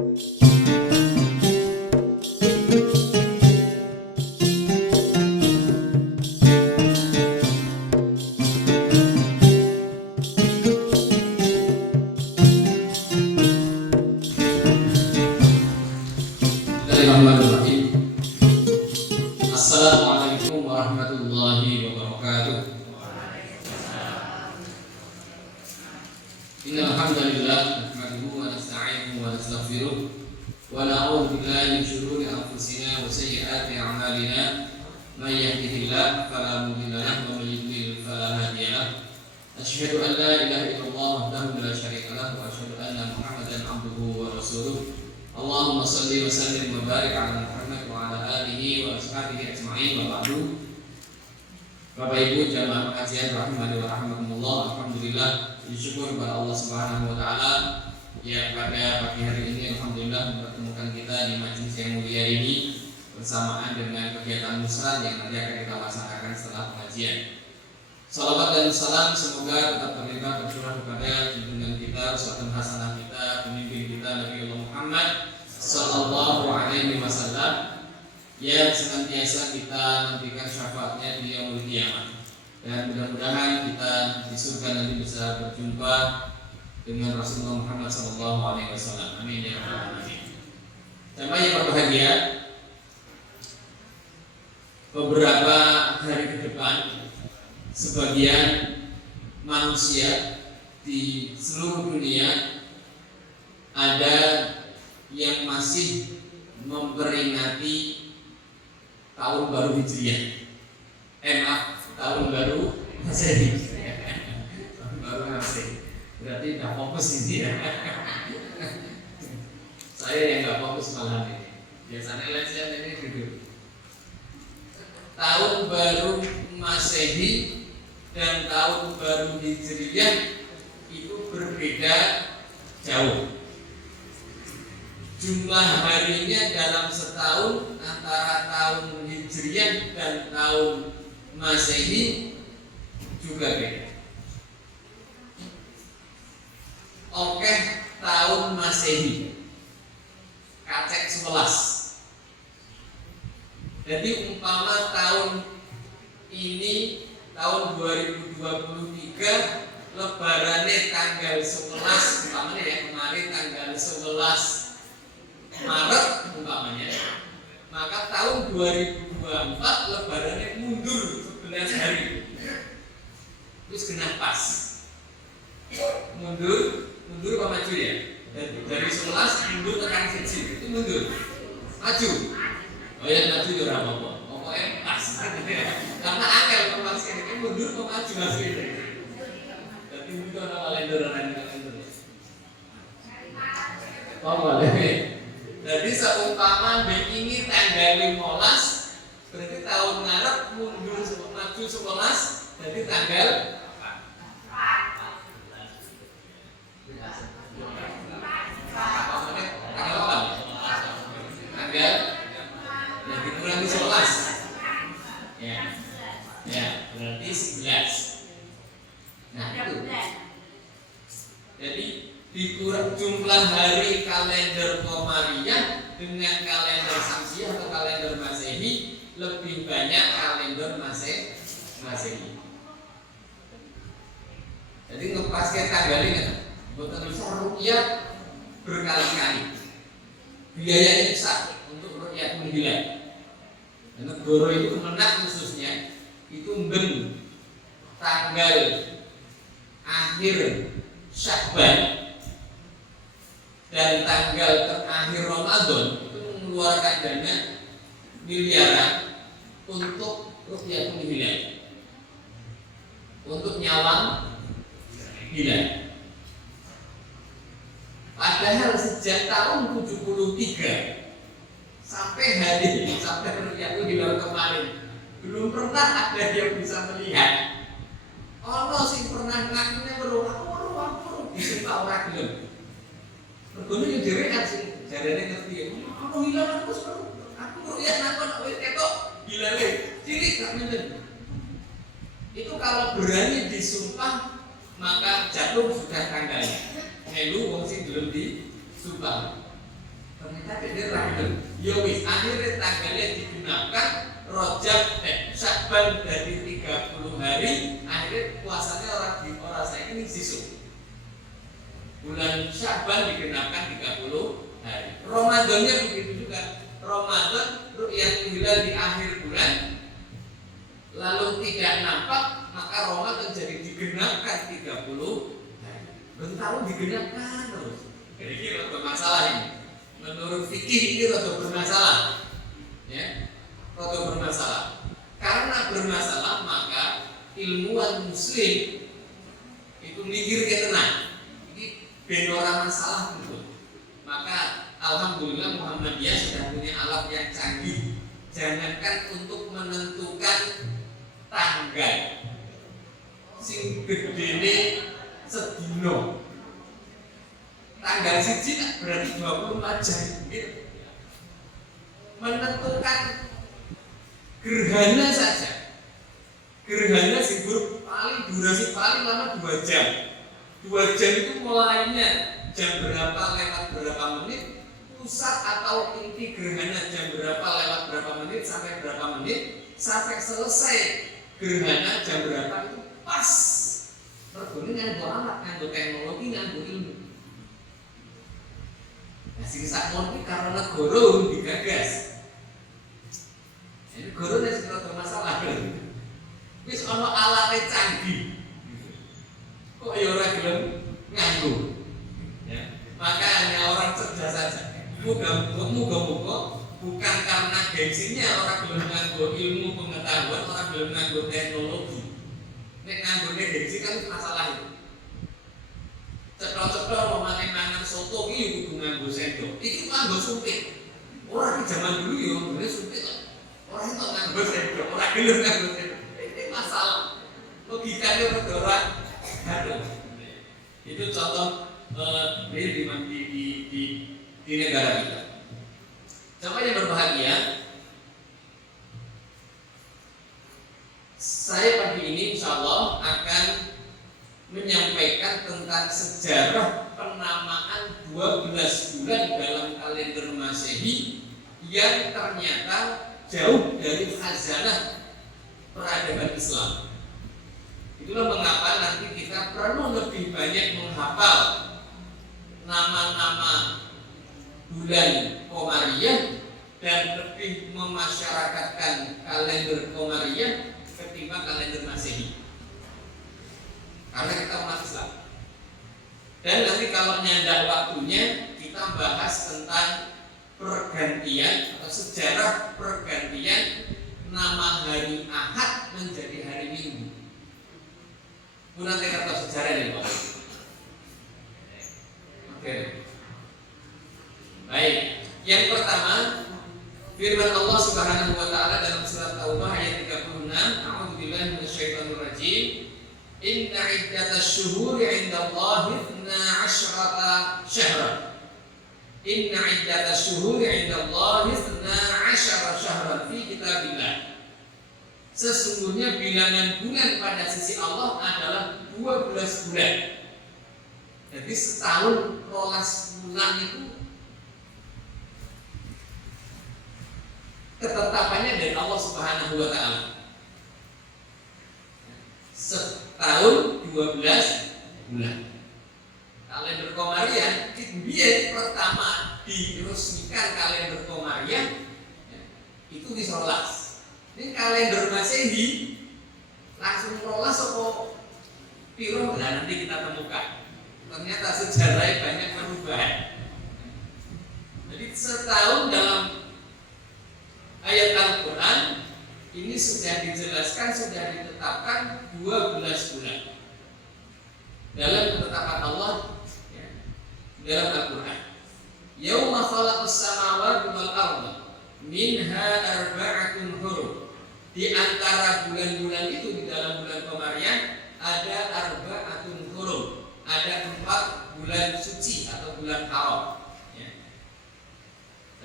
Bismillahirrahmanirrahim. Assalamualaikum warahmatullahi wabarakatuh. Innal hamdalillah nahmaduhu wa nasta'inuhu wa nastaghfiruh wa na'udzu billahi min shururi anfusina wa sayyiati a'malina. May yahdihillahu fala mudilla lahu wa may yudlil fala hadiya lahu. Asyhadu an la ilaha illallah wahdahu la syarika lahu wa asyhadu anna Muhammadan 'abduhu wa rasuluh. Allahumma salli wa sallim wa barik ala Muhammad wa ala alihi wa ashabihi ajma'in wa ba'du. Bapak Ibu jamaah pengajian rahimani wa rahmakumullah, alhamdulillah bersyukur kepada Allah Subhanahu wa taala yang pada pagi hari ini alhamdulillah mempertemukan kita di majelis yang mulia ini bersamaan dengan kegiatan musrah yang nanti akan kita laksanakan setelah pengajian. Salawat dan salam semoga tetap terlimpah tercurah kepada junjungan kita, uswatun hasanah kita, pemimpin kita Nabi Muhammad sallallahu alaihi wasallam yang senantiasa kita nantikan syafaatnya di yaumul qiyamah. Dan mudah-mudahan kita di surga nanti bisa berjumpa dengan Rasulullah Muhammad sallallahu alaihi wasallam. Amin ya rabbal alamin. Jamaah yang berbahagia, beberapa hari ke depan sebagian manusia di seluruh dunia ada yang masih memperingati tahun baru Hijriah. Tahun baru Masehi. Tahun baru Masehi. Berarti tidak fokus ini ya. Saya yang nggak fokus malam ini. Biasanya latihan ini duduk. Tahun baru Masehi dan tahun baru Hijriah itu berbeda jauh. Jumlah harinya dalam setahun antara tahun Hijriah dan tahun Masehi juga beda. Oke, tahun Masehi kacek 11. Jadi umpama tahun ini tahun 2023 lebarannya tanggal 11 umpamanya ya, kemarin tanggal 11 Maret umpamanya, maka tahun 2024 lebarannya mundur 11 hari. Terus genap pas. Mundur apa maju ya? Dari 11 mundur tekan siji itu mundur. Maju. Oh ya maju ya ora apa-apa. Pokoknya pas. Karena akal pas ini mundur kok maju hasilnya. Jadi itu ana kalender. Oh boleh. Jadi seumpama ini tanggal 15, berarti tahun ngarep mundur maju 11, jadi tanggal tanggal yang dikurangi 11 ya berarti 11. Nah itu jadi dikurang jumlah hari kalender Qamariyah dengan kalender Syamsiyah atau kalender Masehi, lebih banyak kalender Masehi. Jadi ngepaskan tanggal ini bukan bisa rukyat berkali-kali. Biayanya besar untuk rukyat menggila. Karena goro itu menak khususnya itu tanggal akhir Syakban dan tanggal terakhir Ramadan itu mengeluarkan dana miliaran untuk rukyat hilal, untuk nyawang hilal. Padahal sejak tahun 73 sampai hari ini, sampai rukyat hilal kemarin, belum pernah ada yang bisa melihat. Allah sih pernah ngakunya aku disumpah orang gelem. Mergono yo dhewe kan sing jarene ngerti. Aku hilang aku rukyat nang kono ketok hilale. Cilik gak menen. Itu kalau berani disumpah maka jatuh sudah tanggalnya. Melu wong sing belum disumpah. Ternyata dia ragil. Ya wis akhirnya tanggalnya digunakan Rajab Sya'ban dari 30 hari, akhirnya puasanya orang saya ini sisuk. Bulan Sya'ban digenapkan 30 hari. Ramadannya begitu juga. Ramadan ru'yatul hilal di akhir bulan lalu tidak nampak, maka Ramadan jadi digenapkan 30 hari. Bentar digenapkan terus. Jadi ini rada bermasalah ini. Menurut fikih ini rada bermasalah. Ya. Rada bermasalah. Karena bermasalah maka ilmuwan muslim itu mikir ke tenang. Ben ora masalah gitu. Maka alhamdulillah Muhammadiyah sudah punya alat yang canggih. Jangankan untuk menentukan tanggal sing gedene sedino. Tanggal siji berarti 24 jam gitu. Menentukan gerhana saja. Gerhana sing paling durasi paling lama 2 jam. 2 jam itu mulainya jam berapa lewat berapa menit, pusat atau inti gerhana jam berapa lewat berapa menit sampai berapa menit, sampai selesai gerhana jam berapa itu pas. Mergone nganggo alat, nganggo teknologi, nganggo ilmu. Nah, sing sakmon iki karena negara digagas. Ini negara nek ora masalah. Wis ana alate canggih. Kok ya ora gelem nganggo. Ya. Maka hanya orang cerdas saja. Muga-muga bukan karena gengsinya orang gelem nganggo ilmu pengetahuan, orang gelem nganggo teknologi. Nek nganggone gengsi kan masalah itu. Cetok-cetok romane mangan soto iki kudu nganggo sendok. Iki nganggo sumpit. Ora di zaman dulu ya ngene sumpit kok. Ora itu nganggo sendok, ora gelem nganggo sendok. Ini masalah. Logikanya ora itu contoh di negara kita. Jamaah yang berbahagia, saya pagi ini insya Allah akan menyampaikan tentang sejarah penamaan 12 bulan dalam kalender Masehi yang ternyata jauh dari khazanah peradaban Islam. Itulah mengapa nanti kita perlu lebih banyak menghafal nama-nama bulan Qamariyah dan lebih memasyarakatkan kalender Qamariyah ketimbang kalender Masehi. Karena kita umat Islam. Dan nanti kalau nyandak waktunya kita bahas tentang pergantian atau sejarah pergantian nama hari Ahad menjadi hari Minggu. Nanti kata sejarah ini Pak. Oke. Baik. Yang pertama, firman Allah Subhanahu wa taala dalam surat Taubah ayat 36, A'udzubillahi minasyaitonir rajim. Inna iddatash syuhuri 'indallahi 12 syahran. Inna iddatash syuhuri 'indallahi 12 syahran fi kitabillah. Sesungguhnya bilangan bulan pada sisi Allah adalah 12 bulan. Jadi setahun 12 bulan itu ketetapannya dari Allah Subhanahu wa taala. Setahun 12 bulan. Kalender Qamariyah biar pertama diresmikan kalender Qamariyah itu di 12. Ini kalender Masehi langsung rolas apa piro nanti kita temukan. Ternyata sejarahnya banyak perubahan. Jadi setahun dalam ayat Al-Quran ini sudah dijelaskan, sudah ditetapkan 12 bulan dalam ketetapan Allah ya, dalam Al-Quran. Yauma khalaqas samawati wal arda minha arba'atun hurum. Di antara bulan-bulan itu di dalam bulan Qamariyah ada arba'atun hurum, ada 4 bulan suci atau bulan haram. Ya.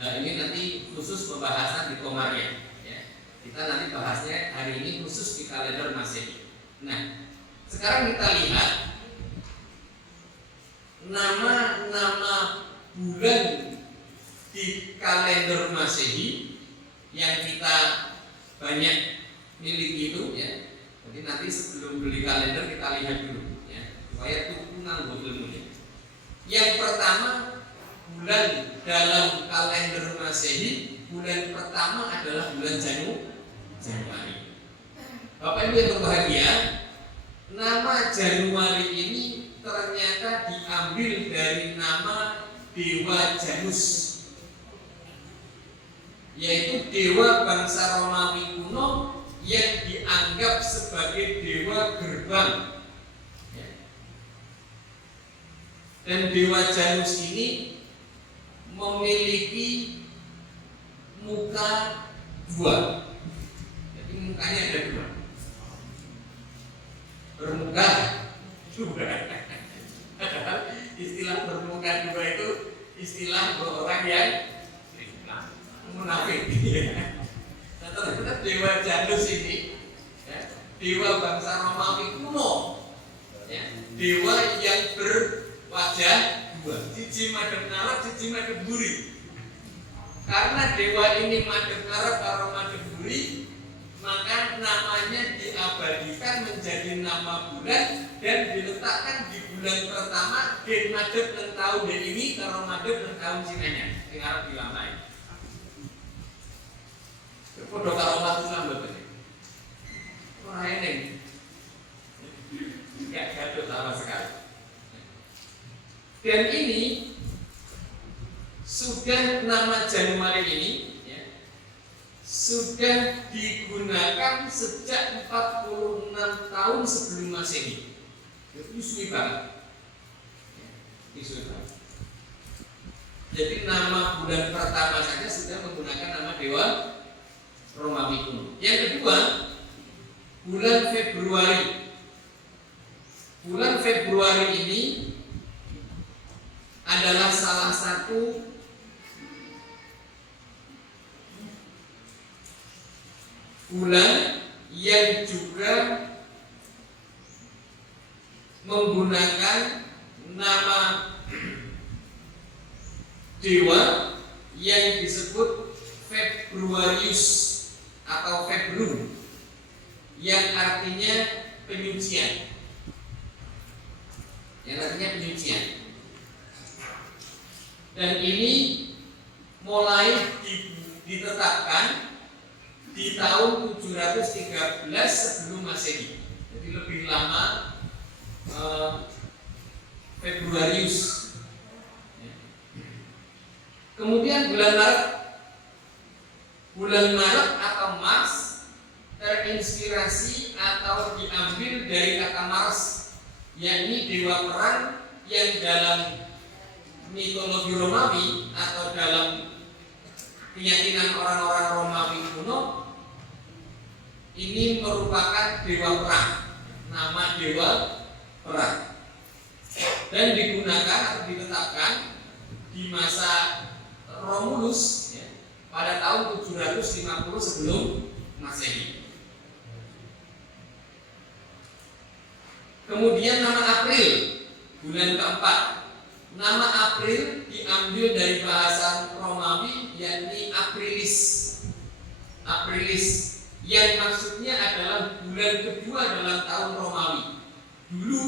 Nah ini nanti khusus pembahasan di Qamariyah. Ya. Kita nanti bahasnya hari ini khusus di kalender Masehi. Nah sekarang kita lihat nama-nama bulan di kalender Masehi yang kita banyak miliki itu ya. Jadi nanti sebelum beli kalender kita lihat dulu ya, supaya tuku nganggo ilmunya. Yang pertama, bulan dalam kalender Masehi, bulan pertama adalah bulan Januari. Bapak Ibu yang berbahagia, nama Januari ini ternyata diambil dari nama dewa Janus, yaitu dewa bangsa Romawi kuno yang dianggap sebagai dewa gerbang. Dan dewa Janus ini memiliki muka dua. Jadi mukanya ada dua, bermuka dua. Istilah bermuka dua itu istilah orang yang munafik. Nah, ternyata dewa Janus ini ya, dewa bangsa Romawi kuno ya, dewa yang berwajah dua, siji madhep ngarep, siji madhep buri. Karena dewa ini madhep ngarep karo madhep buri, maka namanya diabadikan menjadi nama bulan dan diletakkan di bulan pertama den madhep nang taun den ini karo madhep nang taun sinanya sing arep dilamai. Padha karo watu lambat iki. Ora eneng. Enggak gaduh sama sekali. Dan ini sudah nama Januari ini ya, sudah digunakan sejak 46 tahun sebelum Masehi. Itu suwi banget. Jadi nama bulan pertama saja sudah menggunakan nama dewa Romawi kuno. Yang kedua, bulan Februari. Bulan Februari ini adalah salah satu bulan yang juga menggunakan nama dewa yang disebut Februarius atau Februm, yang artinya penyucian. Dan ini mulai ditetapkan di tahun 713 sebelum Masehi. Jadi lebih lama Februarius. Kemudian bulan Maret atau Mars terinspirasi atau diambil dari kata Mars, yakni dewa perang yang dalam mitologi Romawi atau dalam keyakinan orang-orang Romawi kuno ini merupakan dewa perang, nama dewa perang, dan digunakan atau ditetapkan di masa Romulus ya, pada tahun 750 sebelum Masehi. Kemudian nama April, bulan keempat. Nama April diambil dari bahasa Romawi, yakni Aprilis. Aprilis yang maksudnya adalah bulan kedua dalam tahun Romawi. Dulu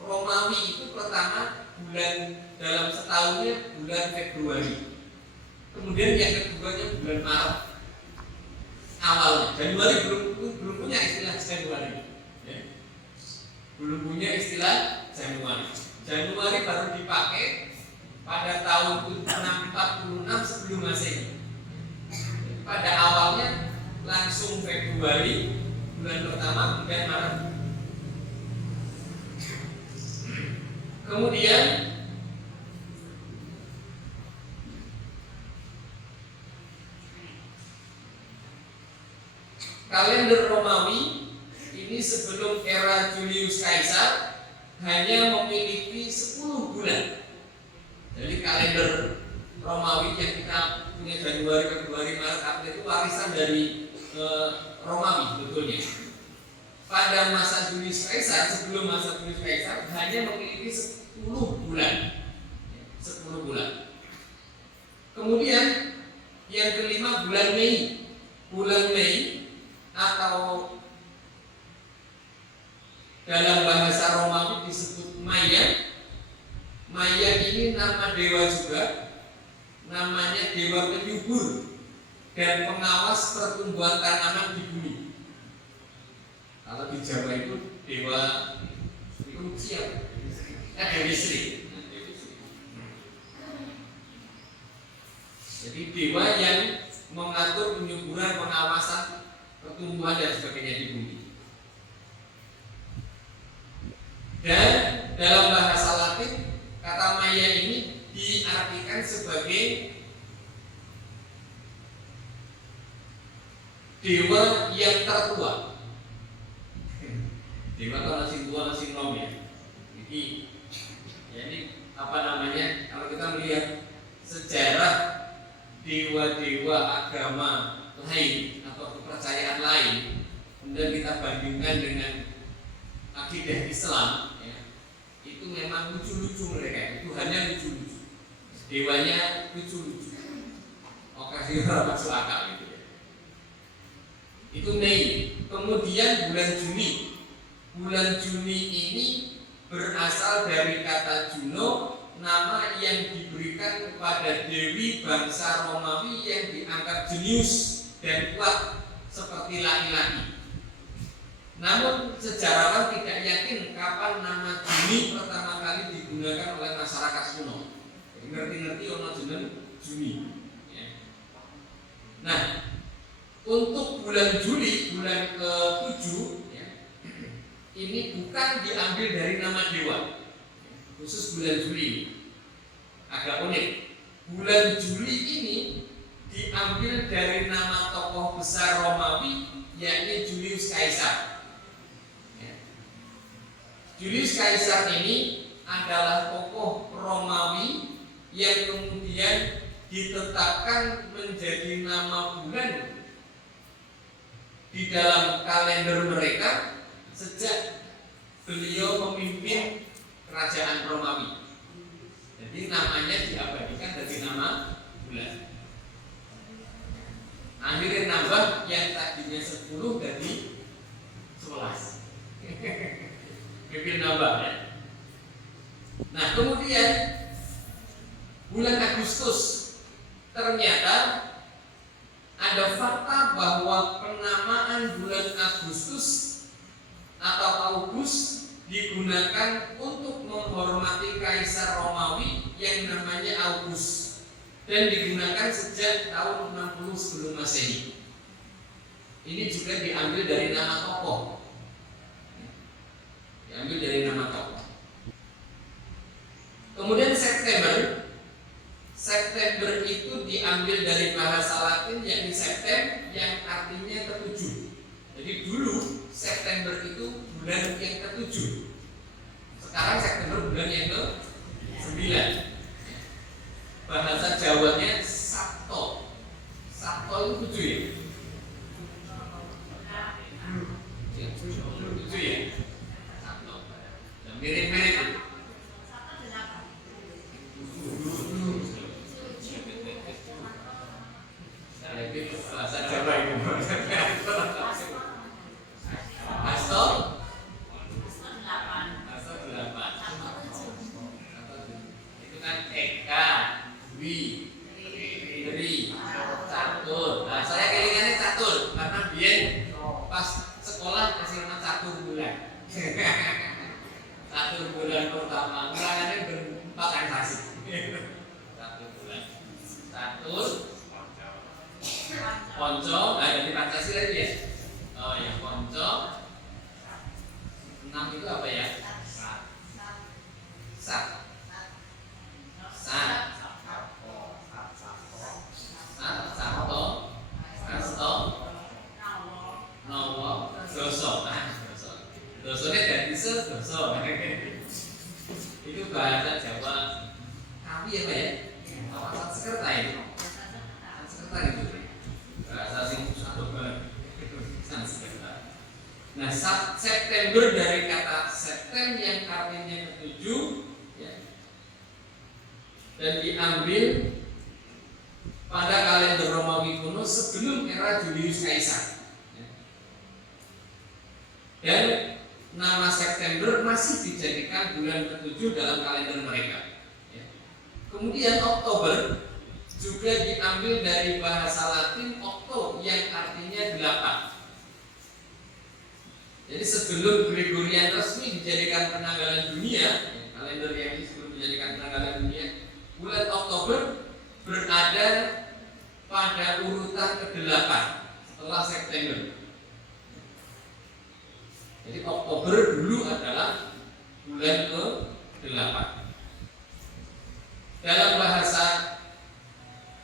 Romawi itu pertama bulan dalam setahunnya bulan Februari. Kemudian yang keduanya bulan Maret. Awalnya Januari belum punya istilah Januari. Ya. Belum punya istilah Januari. Januari baru dipakai pada tahun 646 sebelum Masehi. Pada awalnya langsung Februari bulan pertama, kemudian Maret. Kemudian kalender Romawi ini sebelum era Julius Caesar hanya memiliki 10 bulan. Jadi kalender Romawi yang kita punya Januari, Februari, Maret, April itu warisan dari Romawi betulnya. Pada masa Julius Caesar, sebelum masa Julius Caesar hanya memiliki 10 bulan. 10 bulan. Kemudian yang kelima bulan Mei. Bulan Mei atau dalam bahasa Romawi disebut Maya. Maya ini nama dewa juga, namanya dewa penyubur dan pengawas pertumbuhan tanaman di bumi. Kalau di Jawa itu dewa siapa? Dewi Sri. Jadi dewa yang mengatur penyuburan, pengawasan pertumbuhan dan sebagainya di bumi. Dan dalam bahasa Latin kata Maya ini diartikan sebagai dewa yang tertua. Dewa kalau nasi tua nasi nom ya. Jadi ya ini apa namanya? Kalau kita melihat sejarah dewa-dewa agama lain atau kepercayaan lain, kemudian kita bandingkan dengan akidah Islam, ya, itu memang lucu-lucu mereka. Itu hanya lucu-lucu. Dewanya lucu-lucu. Oke, masuk akal gitu ya. Itu Mei. Kemudian bulan Juni. Bulan Juni ini berasal dari kata Juno, nama yang diberikan kepada dewi bangsa Romawi yang dianggap jenius dan kuat seperti laki-laki. Namun sejarawan tidak yakin kapan nama Juni pertama kali digunakan oleh masyarakat kuno. Jadi ngerti-ngerti orang jeneng Juni. Ya. Nah, untuk bulan Juli, bulan ke-7, ya, ini bukan diambil dari nama dewa. Khusus bulan Juli agak unik. Bulan Juli ini diambil dari nama tokoh besar Romawi, yakni Julius Caesar. Julius Caesar ini adalah tokoh Romawi yang kemudian ditetapkan menjadi nama bulan di dalam kalender mereka sejak beliau memimpin kerajaan Romawi. Jadi namanya diabadikan dari nama bulan. Akhirnya nambah yang tadinya 10 jadi 11. Bikin nambah ya. Nah kemudian bulan Agustus, ternyata ada fakta bahwa penamaan bulan Agustus atau August digunakan untuk menghormati Kaisar Romawi yang namanya August dan digunakan sejak tahun 60 sebelum Masehi. Ini juga diambil dari nama tokoh. Diambil dari nama tokoh. Kemudian September itu diambil dari bahasa Latin yakni septem yang artinya ketujuh. Jadi dulu September itu bulan yang ketujuh. Sekarang September bulan yang ke-9. Bahasa Jawanya Sabto. Sabto itu 7 ya? 7 ya? Sabto. Dan mirip-mirip. Bahasa Jawa itu. Hasto 8. Itu kan Eka, Dwi, Tri, Catur. Nah, saya kelingannya Catur karena dia pas sekolah kasih nama Catur bulan. Catur bulan pertama, ulangannya berempat ansasi. Catur bulan. Catur, Ponco, jadi Pancasila itu ya. Oh ya, Ponco. 6 itu apa ya? Sat. Sat. Sabto, Hasto, Nowo, Doso. Dosonya dari Doso. Itu bahasa Jawa. Tapi apa ya? Apa Sanskerta itu? Sanskerta itu. Bahasa sing satu banget. Sanskerta. Nah, September dari kata Septem yang artinya ketujuh, ya, dan diambil kalender Romawi kuno sebelum era Julius Caesar. Dan nama September masih dijadikan bulan ke-7 dalam kalender mereka. Kemudian Oktober juga diambil dari bahasa Latin okto yang artinya 8. Jadi sebelum Gregorian resmi dijadikan penanggalan dunia, kalender yang ini sebelum dijadikan penanggalan dunia, bulan Oktober berada pada urutan ke-8 setelah September. Jadi Oktober dulu adalah bulan ke-8. Dalam bahasa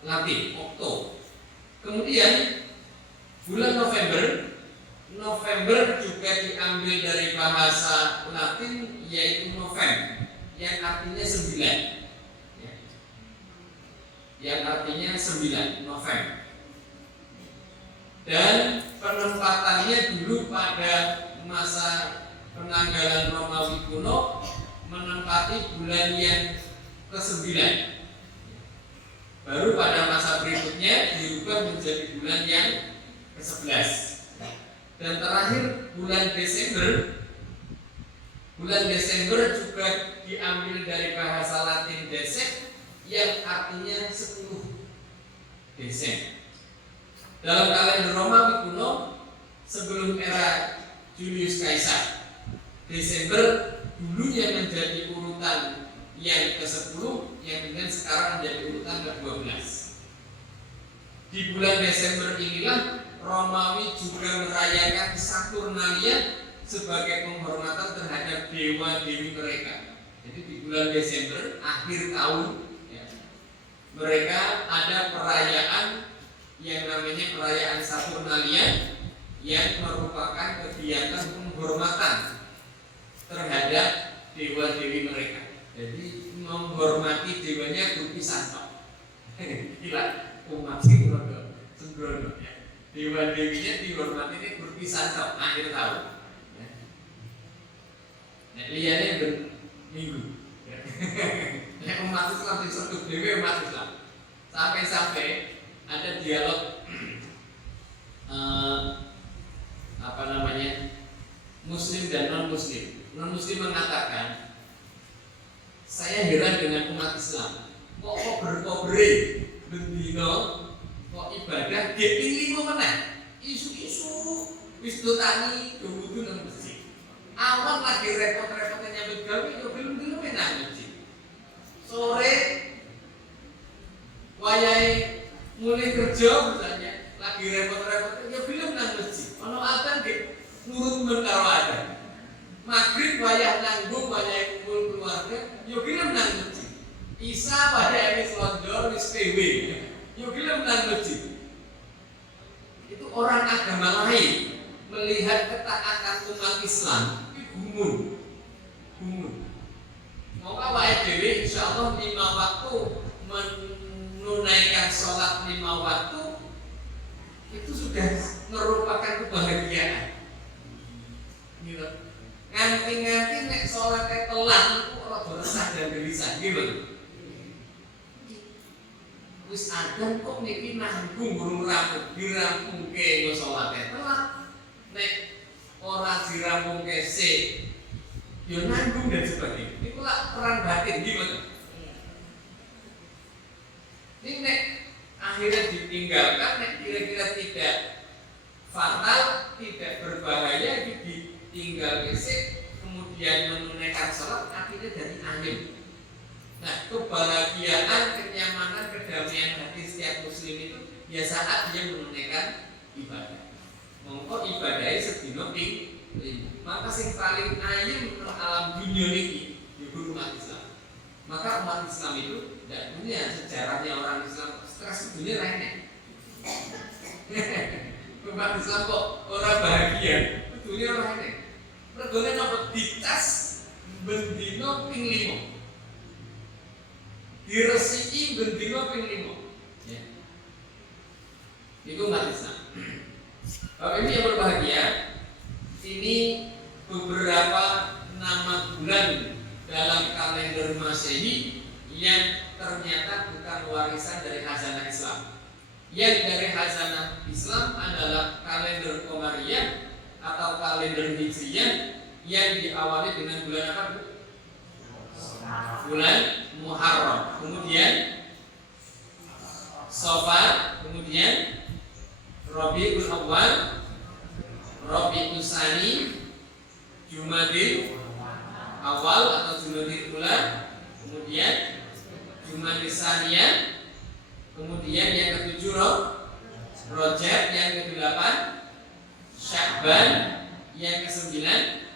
Latin, okto. Kemudian bulan November juga diambil dari bahasa Latin yaitu novem yang artinya 9. Yang artinya 9, novem. Dan penempatannya dulu pada masa penanggalan Romawi kuno menempati bulan yang ke-9. Baru pada masa berikutnya dirubah menjadi bulan yang ke-11. Dan terakhir bulan Desember juga diambil dari bahasa Latin decem yang artinya 10 Desember. Dalam kalender Romawi kuno sebelum era Julius Caesar, Desember dulunya menjadi urutan yang ke-10 yang kemudian sekarang menjadi urutan ke-12. Di bulan Desember inilah Romawi juga merayakan Saturnalia sebagai penghormatan terhadap dewa-dewi mereka. Jadi di bulan Desember akhir tahun mereka ada perayaan yang namanya perayaan Saturnalia yang merupakan kegiatan penghormatan terhadap dewa-dewi mereka. Jadi menghormati dewanya Gusti Santo. Gila, umat sembrono ya. Dewa-dewinya dihormati ini Gusti Santo akhir tahun. Nah, liyane ben minggu. Nek umat Islam disebut dewe umat Islam. Sampai-sampai ada dialog Muslim dan non-Muslim. Non-Muslim mengatakan, saya heran dengan umat Islam. Kok berkobre bendino kok ibadah geping 5 meneh. Isu-isu wis tani wudu nang masjid. Awal lagi repot-repotnya nyambut gawe yo belum nang masjid. Sore wayahe mulai kerja misalnya lagi repot-repotnya yo belum nang masjid. Ono adzan nggih nurut men karo adzan. Maghrib wayah nanggung wayah kumpul keluarga yo belum nang masjid. Isa wayah wis londor wis PW yo belum nang masjid. Itu orang agama lain melihat ketaatan umat Islam itu gumun. Maka wae dhewe insyaallah 5 waktu menunaikan sholat 5 waktu itu sudah merupakan kebahagiaan. Gitu. Nganti-nganti nek sholatnya telat itu rada resah dan gelisah gitu. Wis adzan kok niki nanggung burung rampung dirampungke nggo salate telat nek ora dirampungke sik yo nanggung dan sebagainya niku lak perang batin gimana ini nek akhirnya ditinggalkan nek kira-kira tidak fatal tidak berbahaya ditinggal sik kemudian menunaikan salat akhirnya jadi angin. Nah, kebahagiaan, kenyamanan, kedamaian hati setiap muslim itu ya saat dia menunaikan ibadah. Mongko ibadahnya sedina ping 5. Maka sing paling ayem alam dunia niki iku umat Islam. Maka umat Islam itu tidak punya sejarahnya orang Islam stres dunia lainnya. Umat Islam kok orang bahagia, dunia lainnya. Regane napa dicas bendino ping 5. Diresiki bendino ping 5. Ya. Itu umat Islam. Bapak Ibu yang berbahagia, ini beberapa nama bulan dalam kalender Masehi yang ternyata bukan warisan dari khazanah Islam. Yang dari khazanah Islam adalah kalender Qamariyah atau kalender Hijriyah yang diawali dengan bulan apa? Bulan Muharram, kemudian Safar, kemudian Rabiul Awwal, Rabiul Tsani, Jumadil Awal atau Jumadil Ula, kemudian Jumadil Tsaniyah, kemudian yang ketujuh Rajab, yang kedelapan Sya'ban, yang kesembilan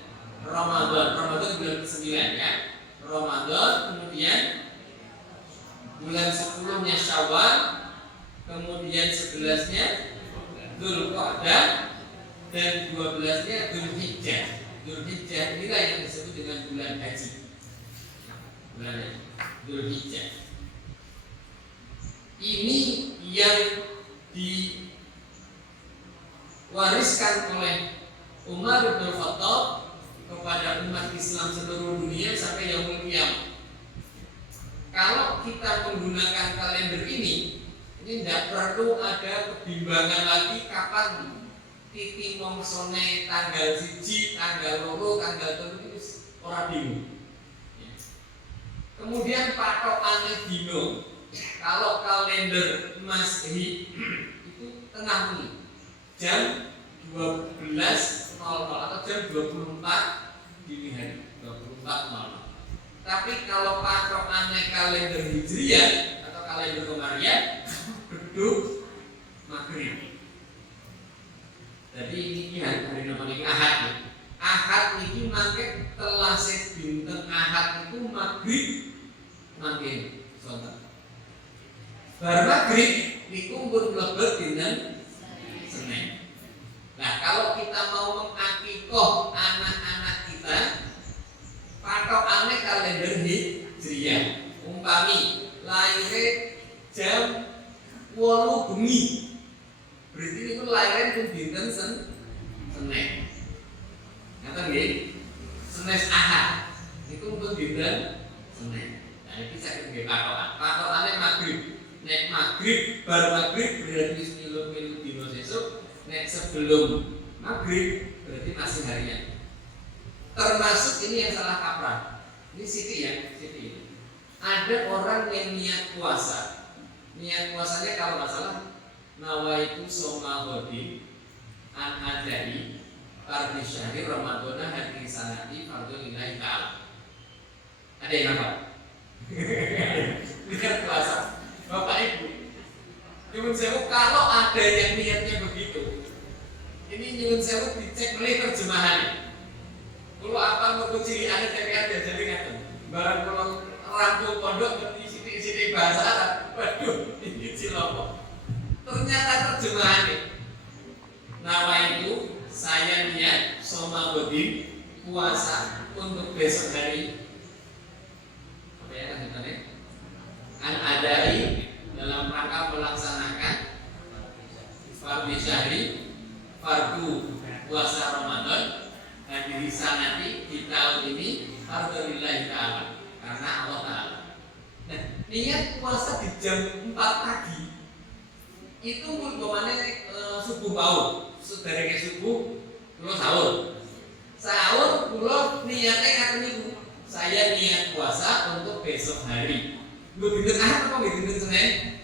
Ramadan bulan ke-9 ya. Ramadan, kemudian bulan 10-nya Syawal, kemudian 11-nya Dzulqa'dah, dan 12-nya Dzulhijjah. Dzulhijjah inilah yang disebut dengan bulan haji. Bulan Dzulhijjah. Ini yang diwariskan oleh Umar bin Khattab kepada umat Islam seluruh dunia sampai yaumul qiyamah. Kalau kita menggunakan kalender ini tidak perlu ada kebimbangan lagi kapan titi mongsone tanggal 1, tanggal 2, tanggal 3 itu ora bingung. Kemudian patokane dino, kalau kalender Masehi itu tengah menit jam 12.00 atau jam 24 dini hari 24.00. Tapi kalau patokane kalender Hijriyah atau kalender Qamariyah beduk maghrib. Jadi ini hari namanya Ahad ya. Ahad ini mangke telase dinten Ahad itu maghrib mangke sonten. Bar maghrib niku pun mlebet dinten Senin. Nah, kalau kita mau mengakikoh anak-anak kita, patokane kalender Hijriyah. Umpami laire jam 8 bengi. Berarti niku lahiran pun dinten Senin. Ngaten nggih? Senin Ahad. Niku pun dinten Senin. Nah, iki saged nggih patokan. Patokane maghrib. Nek maghrib bar maghrib berarti wis milu-milu dina sesuk. Nek sebelum maghrib berarti masih harian. Termasuk ini yang salah kaprah. Ini Siti ya, Siti. Ada orang yang niat puasa. Niat puasanya kalau nggak salah nawaitu soma ghadin an adai fardhi syahri ramadhana hadhi sanati fardhu lillahi ta'ala. Ada yang apa? Niat puasa. Bapak Ibu, nyuwun sewu kalau ada yang niatnya begitu, ini nyuwun sewu dicek oleh terjemahannya. Kalau apa mau ciri ada TPR dan jadi ngaten. Barang kalau rangkul pondok ngerti sithik-sithik bahasa Arab. Waduh, ini ciloko. Ternyata terjemahannya. Nama itu saya niat soma godin puasa untuk besok hari. Apa ya lanjutannya? An-adai dalam rangka melaksanakan fardhu syahri, fardu puasa Ramadan, dan di sanati di tahun ini fardhu lillahi ta'ala karena Allah Ta'ala. Nah, niat puasa di jam 4 pagi itu umpamane subuh bau, dari subuh kula sahur kula niatnya ngaten niku. Saya niat puasa untuk besok hari. Gue dinten Ahad apa dinten Senin?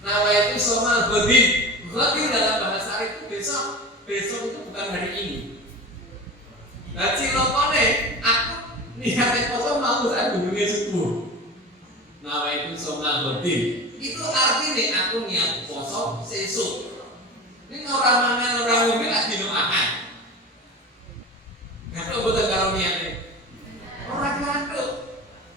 Nama itu soma ghadin. Ghadin dalam bahasa Arab itu besok. Besok itu bukan hari ini. Nah, cilokone aku niatnya puasa mau saya gunungnya subuh. Nama itu soma ghadin. Itu artinya aku niat puasa sesuk. Ini orang ngomel dino Ahad. Kalau betul kalau niatnya orang ngantuk,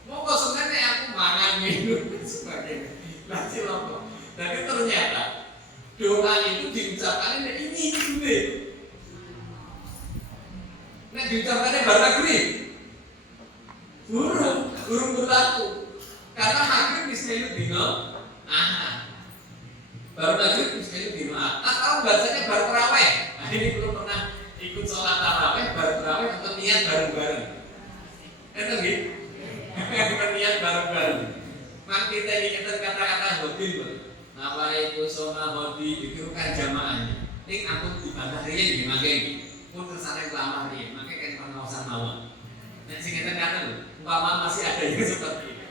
mau sebenarnya aku mangan minum dan sebagainya. Masih lama. Tapi ternyata doa itu diucapkan ini dulu. Nah diucapkannya baru maghrib. Burung berlaku. Karena maghrib bisa dino Ahad. Baru maghrib bisa dino Ahad. Atau bacanya baru tarawih. Nah ini belum pernah ikut sholat tarawih, baru tarawih atau niat bareng-bareng. Itu gitu. Niat bareng-bareng. Maka kita ini kata-kata hodin, apa itu soma hodi itu kan jamaahnya. Ini aku dibantah riyen dimakai, pun tersane lama riyen, makai kan pengawasan mawon. Nek sing kata lho, umpama masih ada yang seperti itu.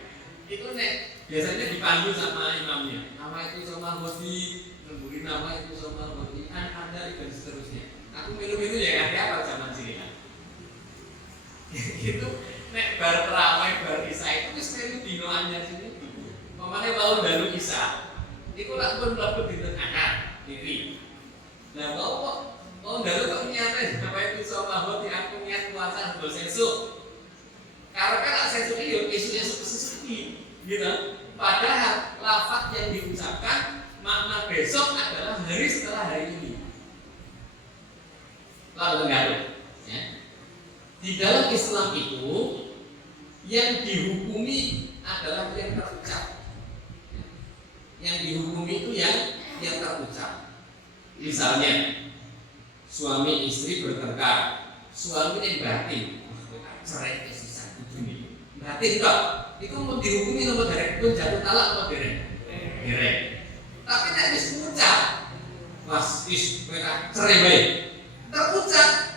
Itu nek biasanya dipandu sama imamnya. Nama itu soma hodi, nemburi nama itu soma hodi, Anda dan seterusnya. Aku milu-milu ya ada apa zaman sini kan? Gitu. Nek bar terawih bar isya itu wis melu dino anyar sini. Pamane mau dalu isya. Iku lak pun mlebu dinten akad diri. Lah mau dalu kok niate apa itu sama hoti aku niat puasa nggo sesuk. Karena kan sesuk iki yo esuk-esuk iki, gitu. Padahal lafaz yang diucapkan makna besok adalah hari setelah hari ini. Lalu enggak ya. Di dalam Islam itu yang dihukumi adalah yang terucap. Yang dihukumi itu yang terucap. Misalnya suami istri bertengkar, suami yang batin, cerai sisa ini. Batin kok, itu mau dihukumi nomor derek pun jatuh talak atau derek. Tapi nek wis ucap, mas is mereka cerai baik, terucap.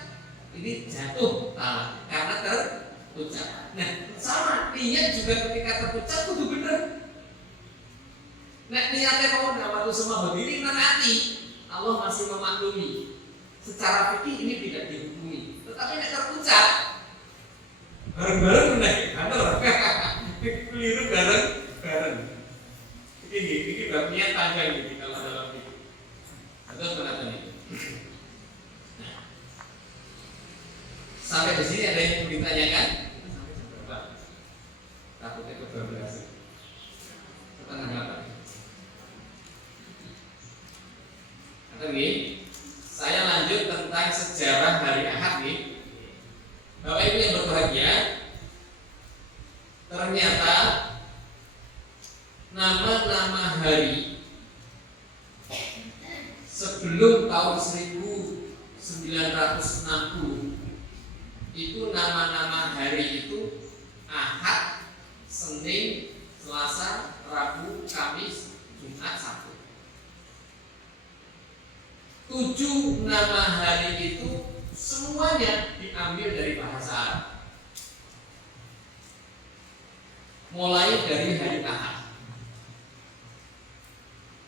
Ini jatuh talak karena terucap. Nah, sama niat juga ketika terucap kudu bener. Nek niatnya mau dapat semua begini nanti Allah masih memaklumi. Secara fikih ini tidak dihukumi. Tetapi nek terucap bareng-bareng bener, keliru bareng. Ini bab niat panjang gitu kalau dalam fikih. Atau sebenarnya itu. Sampai di sini ada yang mau ditanyakan? Sampai jam berapa? Takutnya ke-12. Setengah 8. Atau ini, saya lanjut tentang sejarah hari Ahad nih. Bapak Ibu yang berbahagia, ternyata nama-nama hari sebelum tahun 1960 itu nama-nama hari itu Ahad, Senin, Selasa, Rabu, Kamis, Jumat, Sabtu. 7 nama hari itu semuanya diambil dari bahasa Arab. Mulai dari hari Ahad.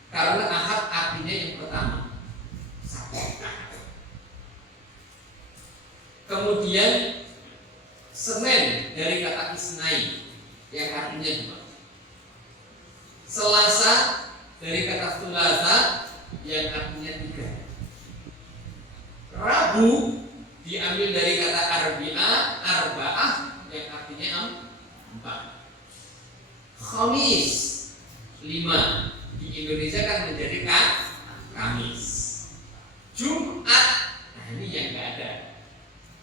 Karena Ahad artinya yang pertama, satu Ahad. Kemudian Senin dari kata isnai yang artinya 2. Selasa dari kata sulasa yang artinya 3. Rabu diambil dari kata arba'ah yang artinya 4. Khamis 5 di Indonesia kan menjadi Kamis. Jumat, nah ini yang enggak ada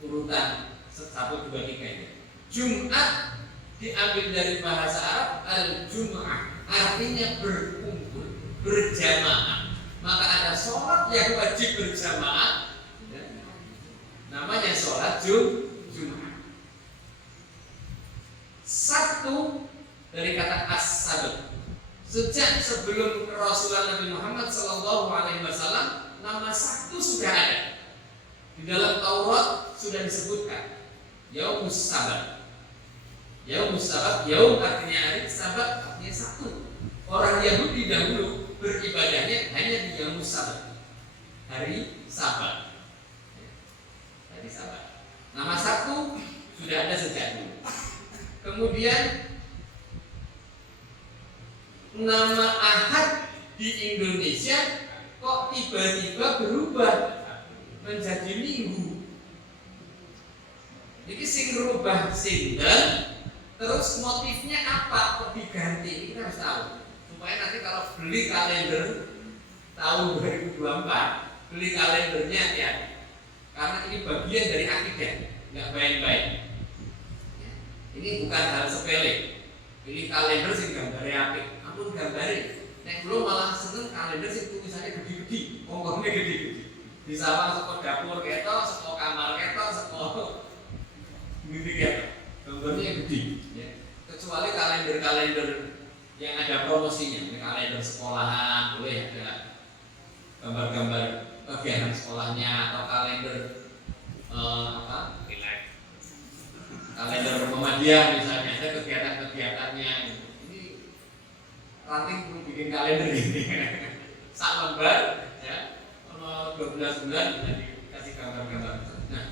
urutan 1, 2, 3 ini. Jumat diambil dari bahasa Arab al-jum'ah, artinya berkumpul, berjamaah. Maka ada sholat yang wajib berjamaah, namanya sholat Jumat. Sabtu dari kata as-sabt. Sejak sebelum Rasulullah Nabi Muhammad SAW, nama Sabtu sudah ada. Di dalam Taurat sudah disebutkan Yaumus Sabat. Yaumus Sabat, Yaum artinya hari, Sabat artinya Sabtu. Orang Yahudi dahulu beribadahnya hanya di Yaumus Sabat, hari Sabat. Hari Sabat. Nama Sabtu sudah ada sejak dulu. Kemudian nama Ahad di Indonesia kok tiba-tiba berubah menjadi Minggu. Ini sing rubah sinten, terus motifnya apa kok diganti? Kita harus tahu supaya nanti kalau beli kalender tahun 2024 beli kalendernya hati-hati, karena ini bagian dari akidah, nggak baik-baik. Ini bukan hal sepele. Ini kalender sing gambare apik, ampun gambare. Nek kula malah seneng kalender sing tulisannya gede-gede, ongkongnya gede-gede. Bisa masuk ke dapur ketok, seko kamar ketok, seko gitu ya. Gambarnya gede ya. Kecuali kalender-kalender yang ada promosinya, kalender sekolahan, boleh ada gambar-gambar kegiatan sekolahnya atau kalender kalender Muhammadiyah misalnya, ada kegiatan-kegiatannya. Ini ranting perlu bikin kalender ini. Sak lembar ya, 12 bulan bisa dikasih gambar-gambar. Nah,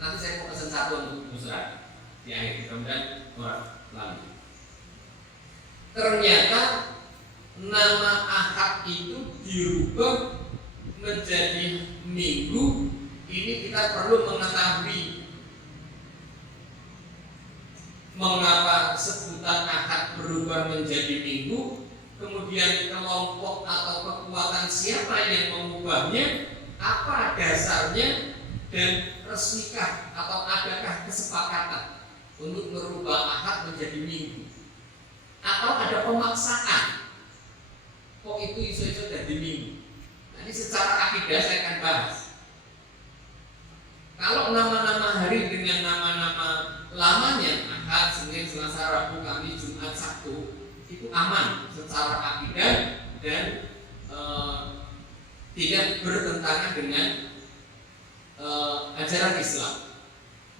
nanti saya mau pesan satu untuk musrah di akhir, kemudian lalu. Ternyata nama Ahad itu dirubah menjadi Minggu. Ini kita perlu mengetahui mengapa sebutan Ahad berubah menjadi Minggu, kemudian kelompok atau kekuatan siapa yang mengubahnya, apa dasarnya, dan resmikah atau adakah kesepakatan untuk merubah Ahad menjadi Minggu, atau ada pemaksaan kok itu isu-isu jadi Minggu. Nah, ini secara akidah saya akan bahas. Kalau nama-nama hari dengan nama-nama lamanya Ahad, Senin, Selasa, Rabu, Kamis, Jumat, Sabtu itu aman secara akidah dan tidak bertentangan dengan ajaran Islam.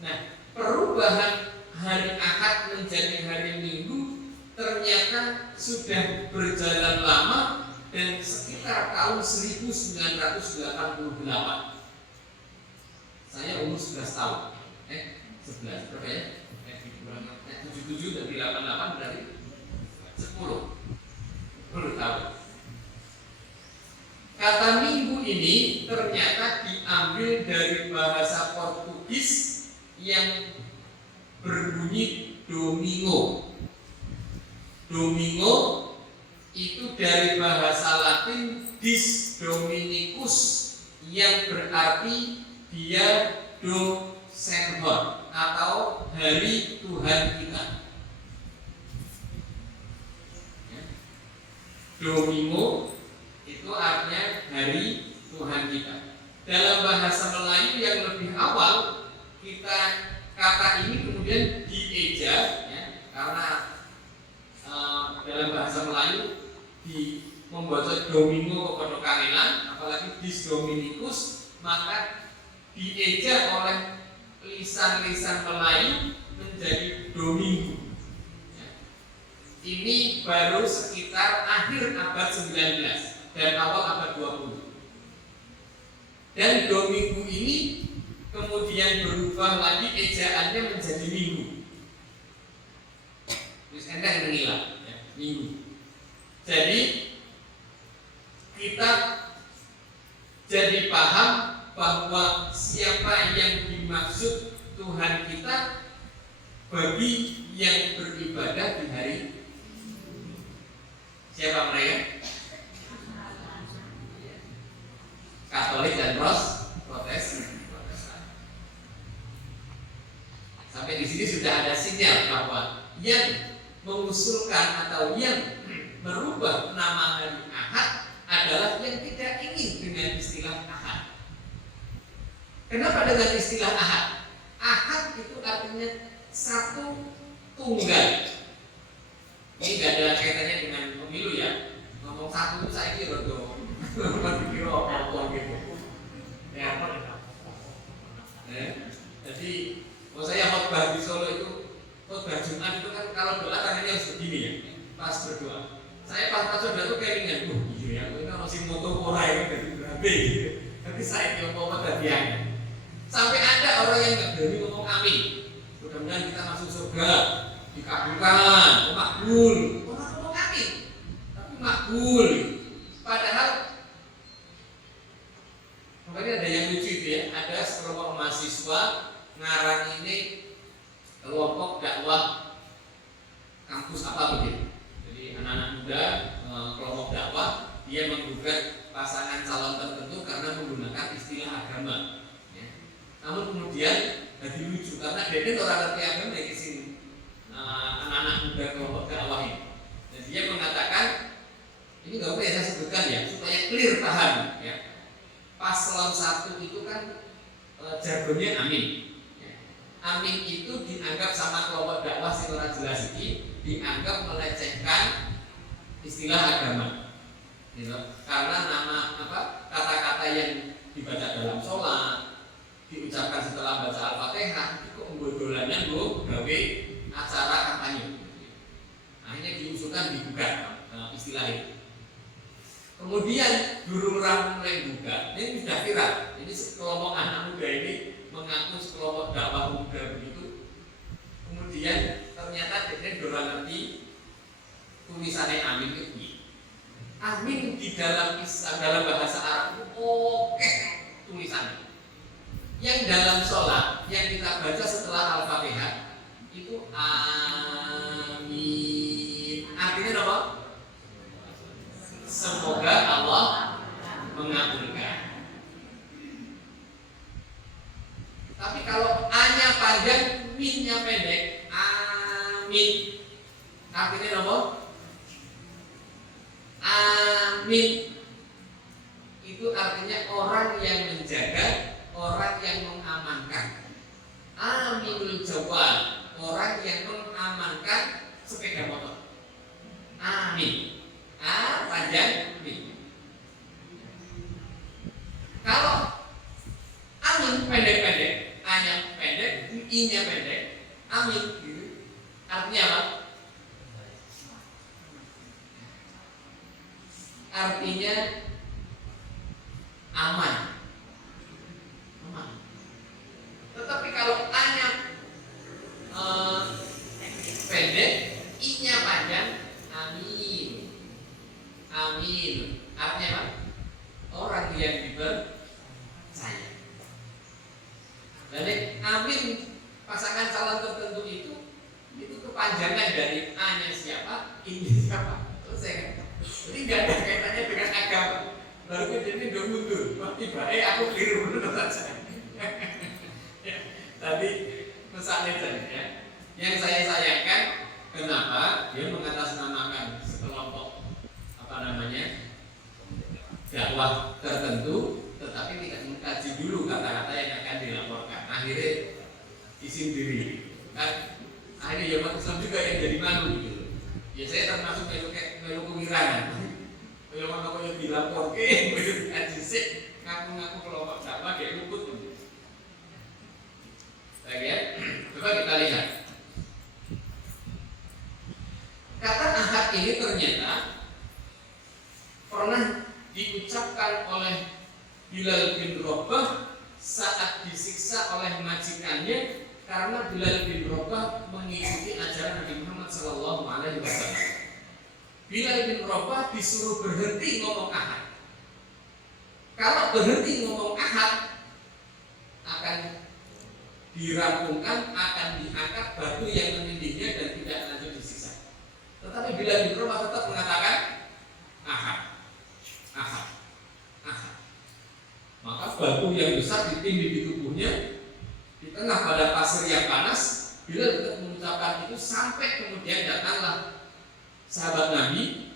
Nah, perubahan hari Ahad menjadi hari Minggu ternyata sudah berjalan lama dan sekitar tahun 1988. Saya umur 11 tahun. 11 berapa ya? 77 dari 88 berarti 10 tahun. Kata Minggu ini ternyata diambil dari bahasa Portugis yang berbunyi domingo. Domingo itu dari bahasa Latin dis Dominicus yang berarti dia do Senhor atau hari Tuhan kita. Domingo itu artinya hari Tuhan kita. Dalam bahasa Melayu yang lebih awal, kita kata ini kemudian dieja ya, karena dalam bahasa Melayu membaca domingo kepada kangelan, apalagi dis Dominicus, maka dieja oleh lisan-lisan Melayu menjadi Domingo. Ini baru sekitar akhir abad 19 dan awal abad 20. Dan Domingo ini kemudian berubah lagi ejaannya menjadi Minggu. Terus anda yang mengilang ya, Minggu. Jadi kita jadi paham bahwa siapa yang dimaksud Tuhan kita bagi yang beribadah di hari. Siapa mereka? Katolik dan Protestan. Sampai di sini sudah ada sinyal bahwa yang mengusulkan atau yang merubah nama hari Ahad adalah yang tidak ingin dengan istilah Ahad. Kenapa dengan istilah Ahad? Ahad itu artinya satu tunggal. Ini gak ada kaitannya dengan pemilu ya. Ngomong satu itu saya kira dong. Kira apa gitu. Ya. Jadi, kalau saya khotbah di Solo itu, khotbah Jumat itu kan kalau doa kan harus begini ya. Pas berdoa. Saya pas doa itu keinginan, iya ya, kita masih moto korai dari berabe gitu. Tapi saya ngomong bagiannya. Sampai ada orang yang nggak berani ngomong amin. Mudah-mudahan kita masuk surga, dikabulkan, makbul. Orang ngomong amin, tapi makbul. Padahal, makanya ada yang lucu itu ya. Ada sekelompok mahasiswa ngarang ini kelompok dakwah kampus apa begitu. Jadi anak-anak muda kelompok dakwah dia menggugat pasangan calon tertentu karena menggunakan istilah agama. Namun kemudian jadi lucu karena dia orang ngerti agama dari sini anak-anak muda kelompok dakwah ini. Dan dia mengatakan ini nggak boleh saya sebutkan ya supaya clear paham ya. Paslon 1 itu kan jargonnya amin. Ya. Amin itu dianggap sama kelompok dakwah secara jelas ini dianggap melecehkan istilah agama, gitu. Karena nama kata-kata yang dibaca dalam sholat, diucapkan setelah baca Al-Fatihah itu unggulannya gawe acara kampanye. Akhirnya diusulkan digugat istilah itu. Kemudian guru rampung mulai gugat, ini sudah viral. Ini sekelompok anak muda ini mengaku sekelompok dakwah muda begitu. Kemudian ternyata dia sudah ngerti tulisannya amin itu. Amin di dalam bahasa Arab itu oke tulisannya. Yang dalam sholat yang kita baca setelah Al-Fatihah itu amin. Artinya apa? Semoga Allah mengabulkan. Tapi kalau A-nya panjang, min-nya pendek, amin. Artinya apa? Amin. Itu artinya orang yang menjaga, orang yang mengamankan. Aminul jawal, orang yang mengamankan sepeda motor. Amin. A panjang min. Kalau amin pendek-pendek, A-nya pendek, I-nya pendek, amin gitu. Artinya apa? Artinya aman. Aman. Tetapi kalau A-nya pendek, I-nya panjang, amin. Amin. Artinya apa? Orang yang dipercaya. Jadi amin pasangan calon tertentu itu kepanjangan dari A-nya siapa, I-nya siapa. Selesai. Jadi nggak ada kaitannya dengan agama. Lalu jadi udah mundur. Tiba-tiba aku keliru menurut saja. Tadi misalnya tadi ya. Yang saya sayangkan kenapa dia mengatasnamakan sekelompok dakwah tertentu, tetapi tidak mengkaji dulu kata-kata yang akan dilaporkan. Akhirnya disindiri. Kan akhirnya ya umat Islam juga yang jadi malu gitu. Ya saya termasuk melu kewirangan. Kalau mau yang dilaporkan, begitu kaji sih, ngaku-ngaku kelompok dakwah dia luput. Bagian, coba kita lihat. Kata ahad ini ternyata pernah diucapkan oleh Bilal bin Rabah saat disiksa oleh majikannya karena Bilal bin Rabah mengikuti ajaran Nabi Muhammad SAW. Bilal bin Rabah disuruh berhenti ngomong ahad. Kalau berhenti ngomong ahad akan dirampungkan, akan diangkat batu yang menindihnya dan tidak lanjut disiksa. Tetapi Bilal bin Rabah tetap mengatakan ahad. Maka batu yang besar ditindih di tubuhnya di tengah pada pasir yang panas. Bilal tetap mengucapkan itu sampai kemudian datanglah sahabat Nabi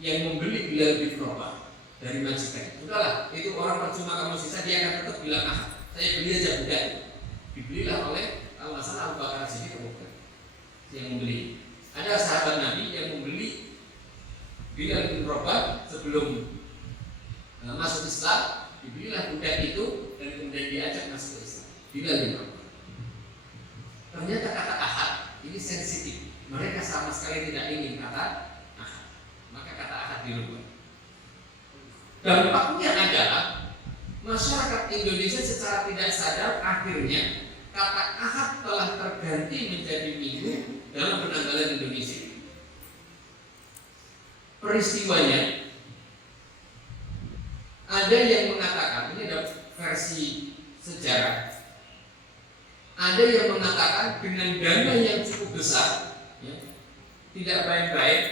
yang membeli Bilal bin Rabah dari majikan. Sudahlah, itu orang percuma kamu sisa, dia akan tetap bilang ahad. Saya beli aja budak. Dibelilah oleh al-Masan Abu Bakar Siddiq yang membeli. Ada sahabat Nabi yang membeli Bilal bin Rabah sebelum masuk Islam, dibelilah budak itu dan kemudian diajak masuk Islam. Bilal bin Rabah. Ternyata kata ahad ini sensitif. Mereka sama sekali tidak ingin kata ahad. Maka kata ahad dirubah. Dampaknya adalah masyarakat Indonesia secara tidak sadar akhirnya kata ahad telah terganti menjadi minggu dalam penanggalan Indonesia. Peristiwanya ada yang mengatakan, ini ada versi sejarah, ada yang mengatakan dengan dana yang cukup besar, ya, tidak baik-baik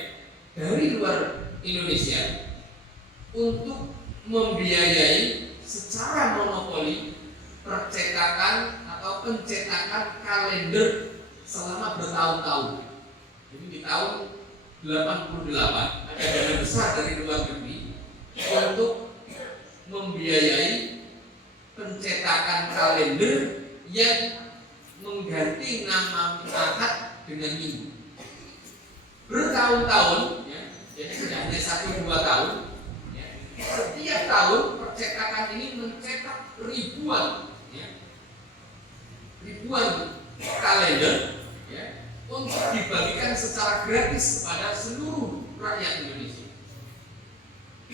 dari luar Indonesia untuk membiayai secara monopoli percetakan atau pencetakan kalender selama bertahun-tahun. Jadi di tahun 88 ada dana besar dari luar negeri untuk membiayai pencetakan kalender yang mengganti nama ahad dengan minggu. Bertahun-tahun, ya, 1-2 tahun, ya. Setiap tahun percetakan ini mencetak ribuan kalender, ya, untuk dibagikan secara gratis kepada seluruh rakyat Indonesia.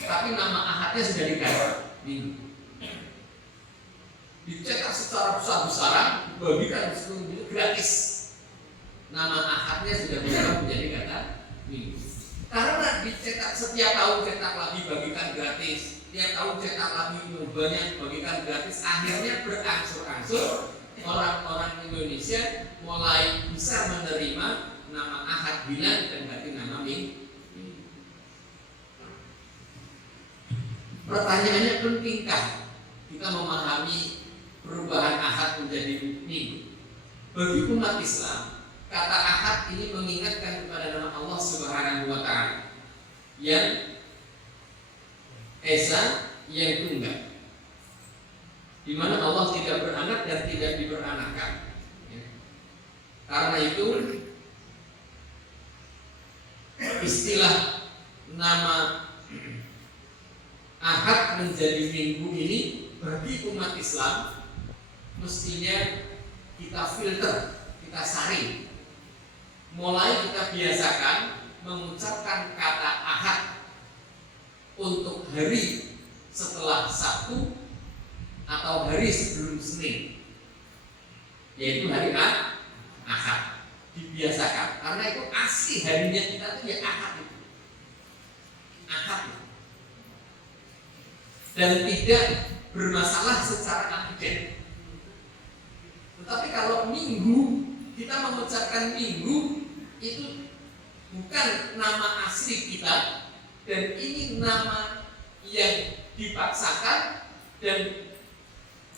Tapi nama ahadnya sudah diganti, Minggu. Dicetak secara besar-besaran, dibagikan seluruh gratis. Nama ahadnya sudah berubah menjadi kata Minggu. Karena dicetak setiap tahun cetak lagi bagikan gratis, setiap tahun cetak lagi banyak bagikan gratis, akhirnya berangsur-angsur orang-orang Indonesia mulai bisa menerima nama ahad bulan dan ganti nama Minggu. Pertanyaannya, pentingkah kita memahami perubahan ahad menjadi Minggu? Bagi umat Islam, kata ahad ini mengingatkan kepada nama Allah Subhanahu wa Ta'ala yang Esa, yang tunggal, di mana Allah tidak beranak dan tidak diberanakkan. Karena itu istilah nama ahad menjadi Minggu ini bagi umat Islam mestinya kita filter, kita saring. Mulai kita biasakan mengucapkan kata ahad untuk hari setelah Sabtu atau hari sebelum Senin, yaitu hari Ahad. Dibiasakan, karena itu asli harinya kita itu ya Ahad itu. Ahad. Dan tidak bermasalah secara akidah. Tetapi kalau Minggu, kita mengucapkan Minggu itu bukan nama asli kita, dan ini nama yang dipaksakan, dan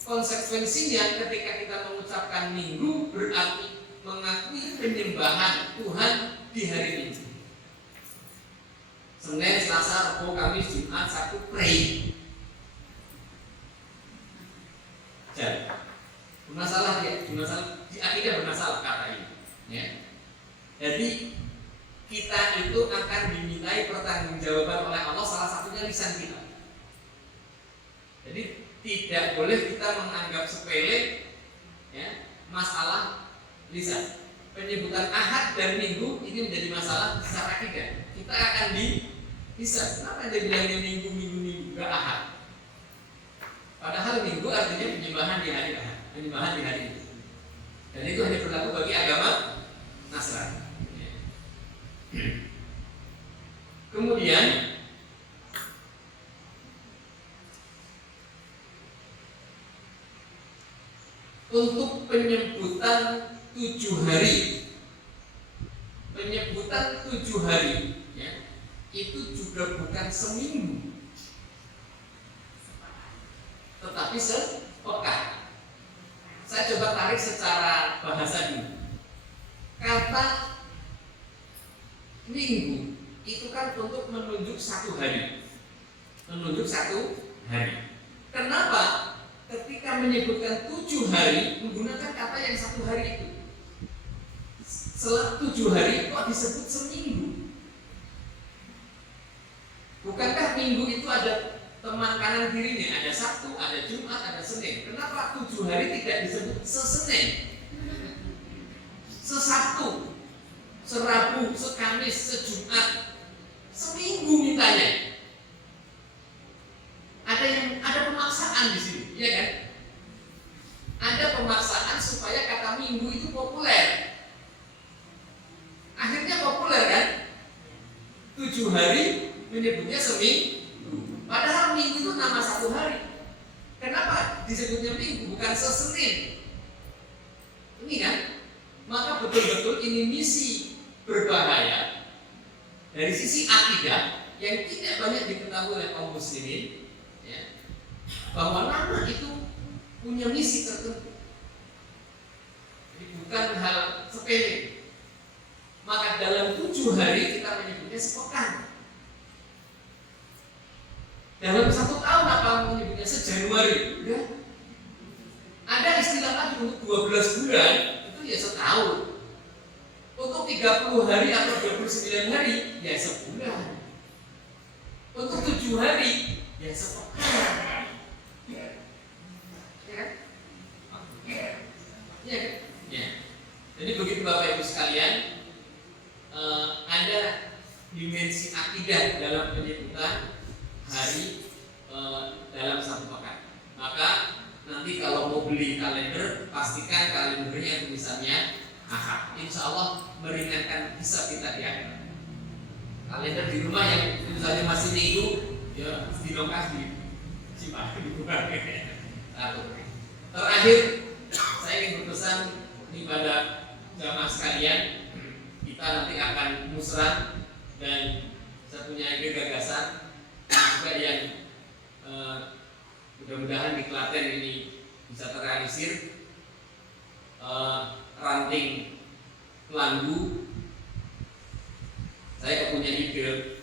konsekuensinya ketika kita mengucapkan Minggu berarti mengakui penyembahan Tuhan di hari Minggu. Senin, Selasa, Rabu, Kamis, Jumat, Sabtu, pray. Jadi bermasalah di akidah, bermasalah kata ini, ya. Jadi kita itu akan dimintai pertanggungjawaban oleh Allah, salah satunya lisan kita. Jadi tidak boleh kita menganggap sepele, ya, masalah lisan. Penyebutan ahad dan minggu ini menjadi masalah secara akidah. Kita akan lisan. Kenapa dia bilangnya minggu gak ahad? Padahal minggu artinya penyembahan di hari ahad, penyembahan di hari itu. Dan itu hanya berlaku bagi agama Nasrani. Kemudian untuk penyebutan 7 hari, ya, itu juga bukan seminggu, tetapi sepekan. Saya coba tarik secara bahasa dulu. Kata minggu itu kan untuk menunjuk 1 hari, Kenapa ketika menyebutkan 7 hari menggunakan kata yang 1 hari itu? Setelah 7 hari kok disebut seminggu? Bukankah minggu itu ada teman kanan kirinya, ada Sabtu, ada Jumat, ada Senin. Kenapa 7 hari tidak disebut sesenin, sesabtu, serabu, sekamis, sejumat, seminggu mintanya? Ada pemaksaan di sini, ya kan? Ada pemaksaan supaya kata minggu itu populer. Akhirnya populer kan? 7 hari menyebutnya seminggu. Padahal minggu itu nama 1 hari. Kenapa disebutnya minggu bukan sesenin? Ini kan? Maka betul-betul ini misi berbahaya dari sisi akidah yang tidak banyak diketahui oleh kaum muslimin, ya, bahwa nama itu punya misi tertentu. Jadi bukan hal sepele. Maka dalam 7 hari kita menyebutnya sepekan. Dalam 1 tahun apa menyebutnya sejanuari? Ya. Ada istilah lagi untuk 12 bulan itu ya setahun. Untuk 30 hari atau 29 hari ya sebulan. ya sepekan. Ya kan? Ya kan? Ya. Jadi begitu Bapak Ibu sekalian, ada dimensi akidah dalam penyebutan hari dalam satu pekan. Maka nanti kalau mau beli kalender, pastikan kalendernya tulisannya Ahad. Insya Allah meringankan hisab kita di akhir. Kalender di rumah yang tulisannya masih Minggu, ya dilongkas di simpan dibuka. Terakhir, saya ingin berpesan kepada jamaah sekalian, kita nanti akan musrah dan saya punya ide gagasan juga yang mudah-mudahan di Klaten ini bisa terrealisir. Ranting Pelangu, saya punya ide,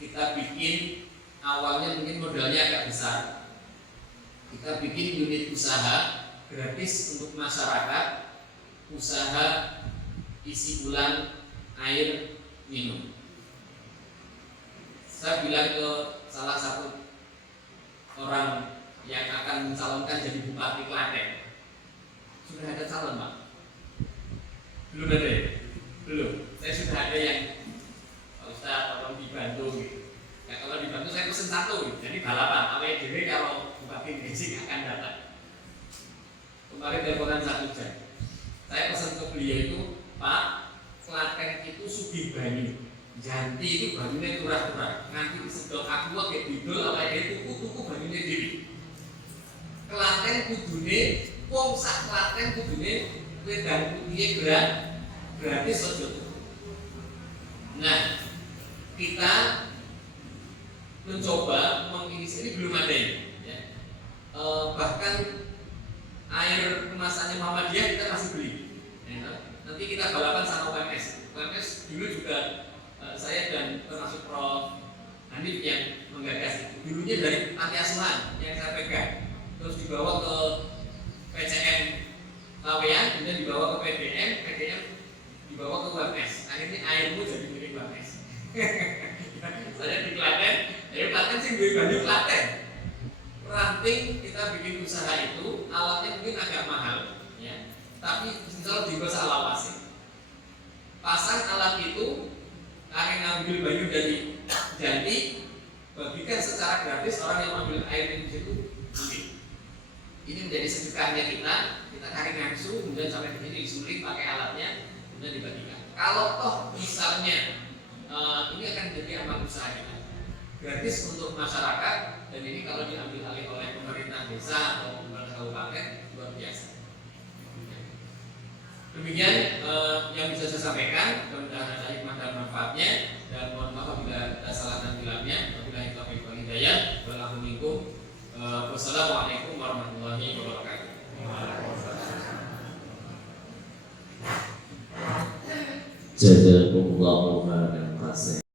kita bikin awalnya mungkin modalnya agak besar, kita bikin unit usaha gratis untuk masyarakat, usaha isi ulang air minum. Saya bilang ke salah satu orang yang akan mencalonkan jadi bupati Klaten, sudah ada calon Pak? Belum ada ya? Belum. Saya sudah ada yang Pak Ustaz tolong dibantu gitu. Ya, kalau dibantu saya pesen satu gitu. Jadi balapan AWDW kalau bupati Gresik akan datang. Kemarin teleponan 1 jam. Saya pesan ke beliau itu, Pak, Klaten itu sugih banyu. Janti itu banyunya turah-turah. Nanti sedok aku kayak didol awake dhewe tuku-tuku banyune dhewe. Klaten kudune wong sak Klaten kudune wedang putih gratis aja. Nah, kita mencoba menginisiasi, ini belum ada ya. Bahkan air kemasannya Muhammadiyah kita masih beli. Ya, nanti kita balapan sama UMS. UMS dulu juga saya dan termasuk Prof. Hanif yang menggagas itu. Dulunya dari panti asuhan yang saya pegang, terus dibawa ke PCM Lawean, kemudian dibawa ke PDM dibawa ke UMS. Akhirnya airmu jadi milik UMS. Saya di Klaten, Klaten sih gue banyak Klaten. Ranting kita bikin usaha itu, alatnya mungkin agak mahal, ya. Tapi insya Allah juga salah pasang. Pasang alat itu, kalian ngambil banyu dari Janti, bagikan secara gratis orang yang ambil air di situ mungkin. Ini menjadi sedekahnya kita cari ngangsu, kemudian sampai di sini disuling pakai alatnya, kemudian dibagikan. Kalau toh misalnya ini akan menjadi amal usaha kita, gratis untuk masyarakat, dan ini kalau diambil alih oleh pemerintah desa atau pemerintah kabupaten luar biasa. Demikian yang bisa saya sampaikan, mudah-mudahan ada hikmah dan manfaatnya, dan mohon maaf apabila ada salah dan bilangnya. Wabillahi taufiq wal hidayah. Wassalamualaikum warahmatullahi wabarakatuh. Jazakumullahu khairan.